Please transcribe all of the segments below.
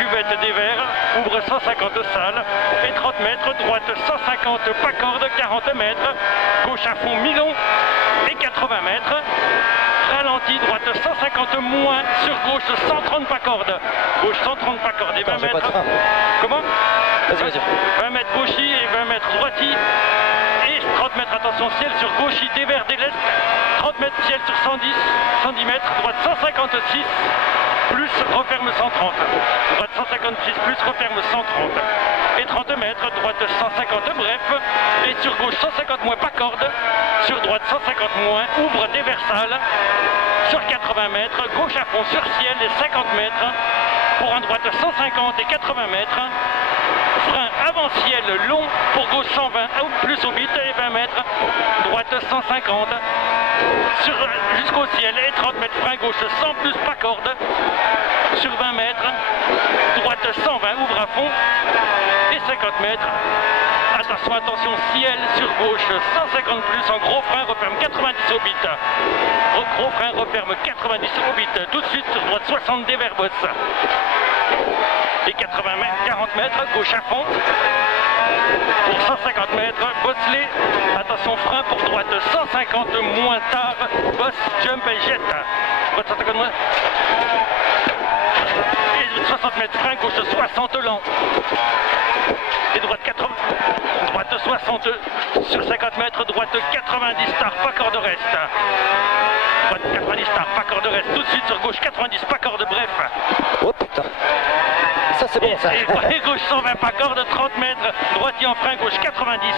cuvette des verts, ouvre 150 salles et 30 mètres, droite 150 pas corde, 40 mètres, gauche à fond mi-long et 80 mètres. Ralenti, droite 150 moins, sur gauche 130 pas corde, gauche 130 pas corde et 20 mètres. Comment? Vas-y. 20 mètres gauchis et 20 mètres droitis. Et 30 mètres, attention, ciel sur gauchis, des verts, des l'est. 30 mètres, ciel sur 110 mètres, droite 156, plus referme 130. Droite 156, plus referme 130. Et 30 mètres, droite 150, bref. Et sur gauche 150 moins, pas corde. Sur droite 150 moins, ouvre déversale. Sur 80 mètres, gauche à fond sur ciel et 50 mètres. Pour un droite 150 et 80 mètres. Frein avant ciel long pour gauche 120 plus au bit et 20 mètres. Droite 150 jusqu'au ciel et 30 mètres. Frein gauche 100 plus pas corde. Sur 20 mètres. Droite 120 ouvre à fond et 50 mètres. Attention, ciel sur gauche 150 plus en gros frein, referme 90 au bit. Gros frein, referme 90 au bit. Tout de suite sur droite 60 des verts boss. Et 80 mètres, 40 mètres, gauche à fond. Pour 150 mètres, bosselet. Attention, frein pour droite 150 moins tard. Boss, jump et jet. Droite 150 moins. Et 60 mètres, frein gauche 60 lent. Et droite 80. Droite 60 sur 50 mètres, droite 90 star, pas corde reste. Droite 90 star, pas corde reste. Tout de suite sur gauche 90, pas corde, bref. Oh putain. Ça c'est bon ça. Et gauche 120 pas corde, 30 mètres, droitier en frein, gauche 90,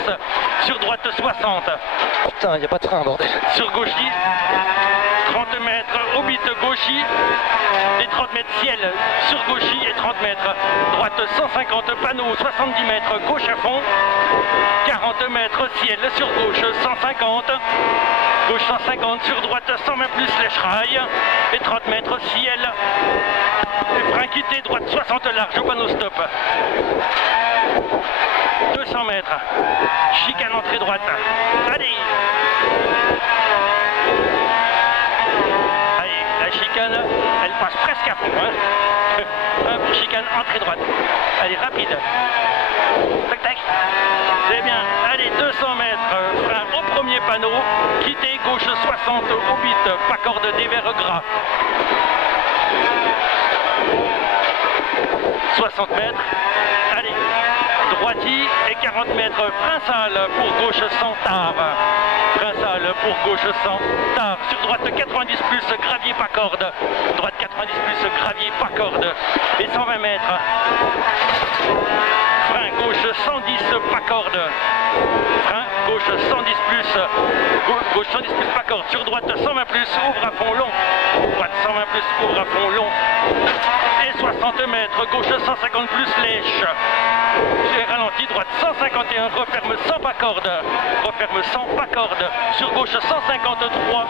sur droite 60. Putain, il n'y a pas de frein, bordel. Sur gauchis, 30 mètres, au bit gauchis, et 30 mètres ciel, sur gauchis et 30 mètres. Droite 150 panneaux, 70 mètres, gauche à fond, 40 mètres ciel, sur gauche 150. Gauche 150, sur droite 120 plus lèche-rail, et 30 mètres ciel. Et frein quitté, droite 60 large, au panneau stop. 200 mètres, chicane entrée droite. Allez, la chicane, elle passe presque à fond. Hein. Chicane entrée droite. Allez, rapide. Tac, tac. C'est bien. Allez, 200 mètres, frein au premier panneau. Quitté, gauche 60 au bit, pas corde des verres gras. 60 mètres. Allez, droiti et 40 mètres, frein sale pour gauche 100 tard. Frein sale pour gauche 100 tard. Sur droite 90 plus, gravier pas corde. Droite 90 plus, gravier pas corde. Et 120 mètres. Frein gauche 110 pas corde. Frein gauche 110 plus. Gauche 110 plus pas corde. Sur droite 120 plus, ouvre à fond long. Droite 120 plus, ouvre à fond long. Et 60 mètres, gauche 150 plus lèche. J'ai ralenti, droite 151, referme 100 pas corde. Referme 100 pas corde. Sur gauche 153.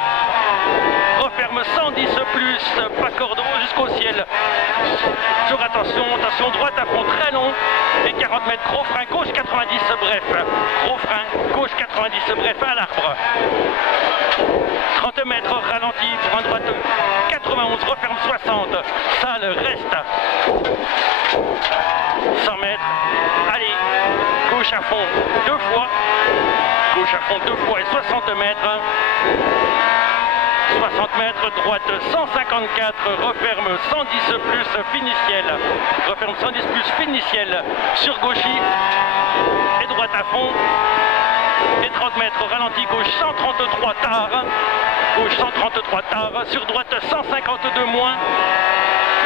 Referme 110 plus, pas corde jusqu'au ciel. Sur attention, droite à fond très long. Et 40 mètres, gros frein, gauche 90, bref. Gros frein, gauche 90, bref, à l'arbre. 30 mètres, ralenti, pour un droite 91, referme 60. Salle, reste. 100 mètres. Allez, gauche à fond 2 fois. Gauche à fond 2 fois et 60 mètres. 60 mètres, droite 154, referme 110 plus, finiciel. Referme 110 plus, finiciel. Sur gauchis et droite à fond. Et 30 mètres, ralenti, gauche 133 tard. Gauche 133 tard. Sur droite 152 moins.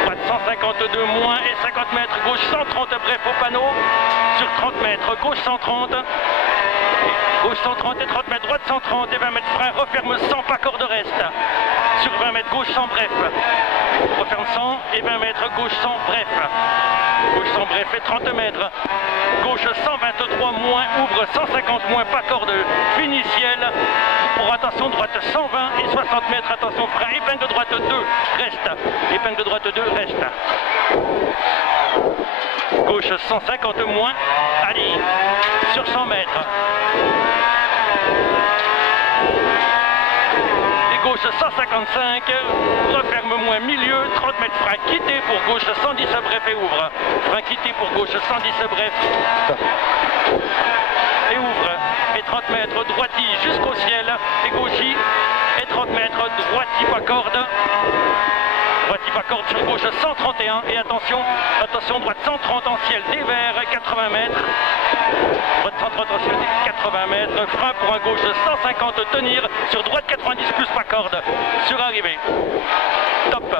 Droite 152 moins et 50 mètres, gauche 130, bref au panneau. Sur 30 mètres, gauche 130. Gauche 130 et 30 mètres, droite 130 et 20 mètres frein, referme 100, pas corde reste. Sur 20 mètres, gauche 100, bref. Referme 100 et 20 mètres, gauche 100, bref. Gauche 100, bref et 30 mètres. Gauche 123 moins, ouvre 150 moins, pas corde, finiciel. Pour attention, droite 120 et 60 mètres, attention frein, épingle droite 2, reste. Épingle droite 2, reste. Gauche 150 moins, allez, sur 100 mètres. Et gauche gauche 155, referme moins milieu, 30 mètres frein quitté pour gauche 110 bref et ouvre. Frein quitté pour gauche 110 bref et ouvre. Et 30 mètres droiti jusqu'au ciel et gauchi. Et 30 mètres droiti pas corde. Droiti pas corde sur gauche 131 et attention, attention droite 130 en ciel dévers 80 mètres. Droite 130 en ciel 80 mètres, frein pour un gauche 150 tenir sur droite 90 plus pas corde sur arrivée. Top.